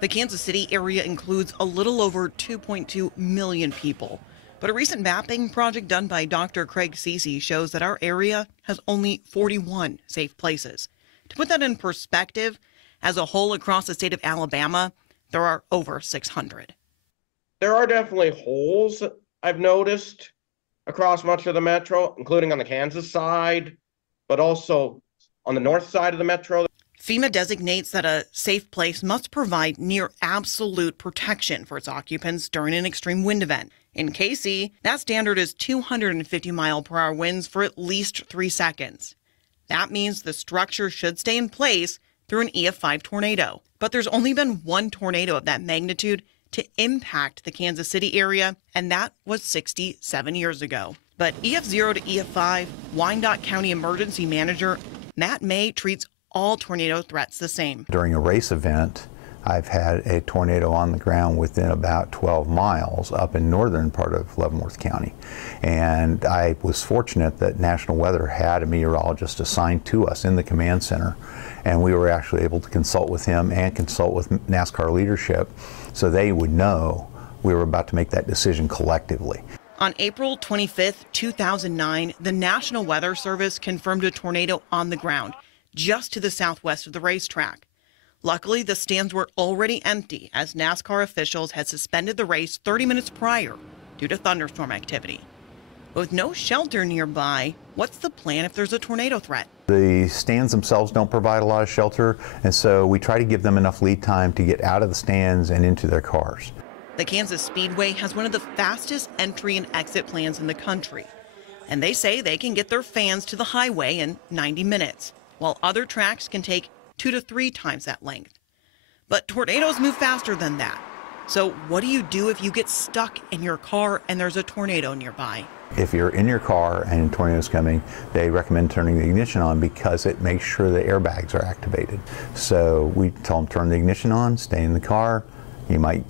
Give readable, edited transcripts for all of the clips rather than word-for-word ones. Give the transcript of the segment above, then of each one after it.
The Kansas City area includes a little over 2.2 million people. But a recent mapping project done by Dr. Craig Cece shows that our area has only 41 safe places. To put that in perspective, as a whole across the state of Alabama, there are over 600. There are definitely holes I've noticed across much of the metro, including on the Kansas side, but also on the north side of the metro. FEMA designates that a safe place must provide near absolute protection for its occupants during an extreme wind event. In KC, that standard is 250-mile-per-hour winds for at least 3 seconds. That means the structure should stay in place through an EF5 tornado. But there's only been one tornado of that magnitude to impact the Kansas City area, and that was 67 years ago. But EF0 to EF5, Wyandotte County Emergency Manager Matt May treats all tornado threats the same. During a race event, I've had a tornado on the ground within about 12 miles up in northern part of Leavenworth County. And I was fortunate that National Weather had a meteorologist assigned to us in the command center, and we were actually able to consult with him and consult with NASCAR leadership so they would know we were about to make that decision collectively. On April 25th, 2009, the National Weather Service confirmed a tornado on the ground just to the southwest of the racetrack. Luckily, the stands were already empty as NASCAR officials had suspended the race 30 minutes prior due to thunderstorm activity. With no shelter nearby, what's the plan if there's a tornado threat? The stands themselves don't provide a lot of shelter, and so we try to give them enough lead time to get out of the stands and into their cars. The Kansas Speedway has one of the fastest entry and exit plans in the country, and they say they can get their fans to the highway in 90 minutes, while other tracks can take 2 to 3 times that length. But tornadoes move faster than that. So what do you do if you get stuck in your car and there's a tornado nearby? If you're in your car and a tornado's coming, they recommend turning the ignition on because it makes sure the airbags are activated. So we tell them turn the ignition on, stay in the car. You might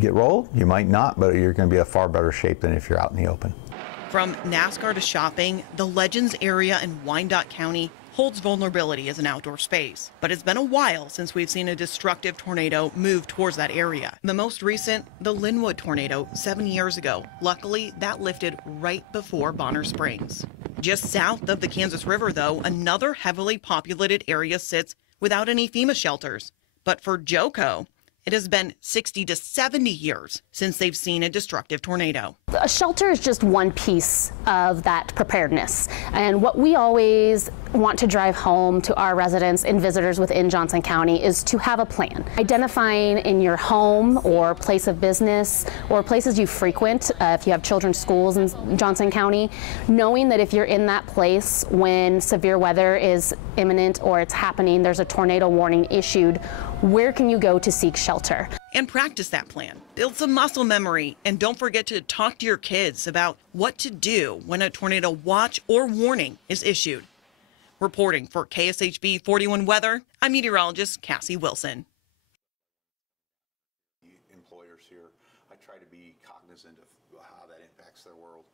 get rolled, you might not, but you're going to be in a far better shape than if you're out in the open. From NASCAR to shopping, the Legends area in Wyandotte County holds vulnerability as an outdoor space. But it's been a while since we've seen a destructive tornado move towards that area. The most recent, the Linwood tornado 7 years ago. Luckily, that lifted right before Bonner Springs. Just south of the Kansas River, though, another heavily populated area sits without any FEMA shelters. But for Joco, it has been 60 to 70 years since they've seen a destructive tornado. A shelter is just one piece of that preparedness. And what we always want to drive home to our residents and visitors within Johnson County is to have a plan. Identifying in your home or place of business or places you frequent, if you have children's schools in Johnson County, knowing that if you're in that place when severe weather is imminent or it's happening, there's a tornado warning issued, where can you go to seek shelter? And practice that plan. Build some muscle memory, and don't forget to talk to your kids about what to do when a tornado watch or warning is issued. Reporting for KSHB 41 Weather, I'm meteorologist Cassie Wilson. Employers here, I try to be cognizant of how that impacts their world.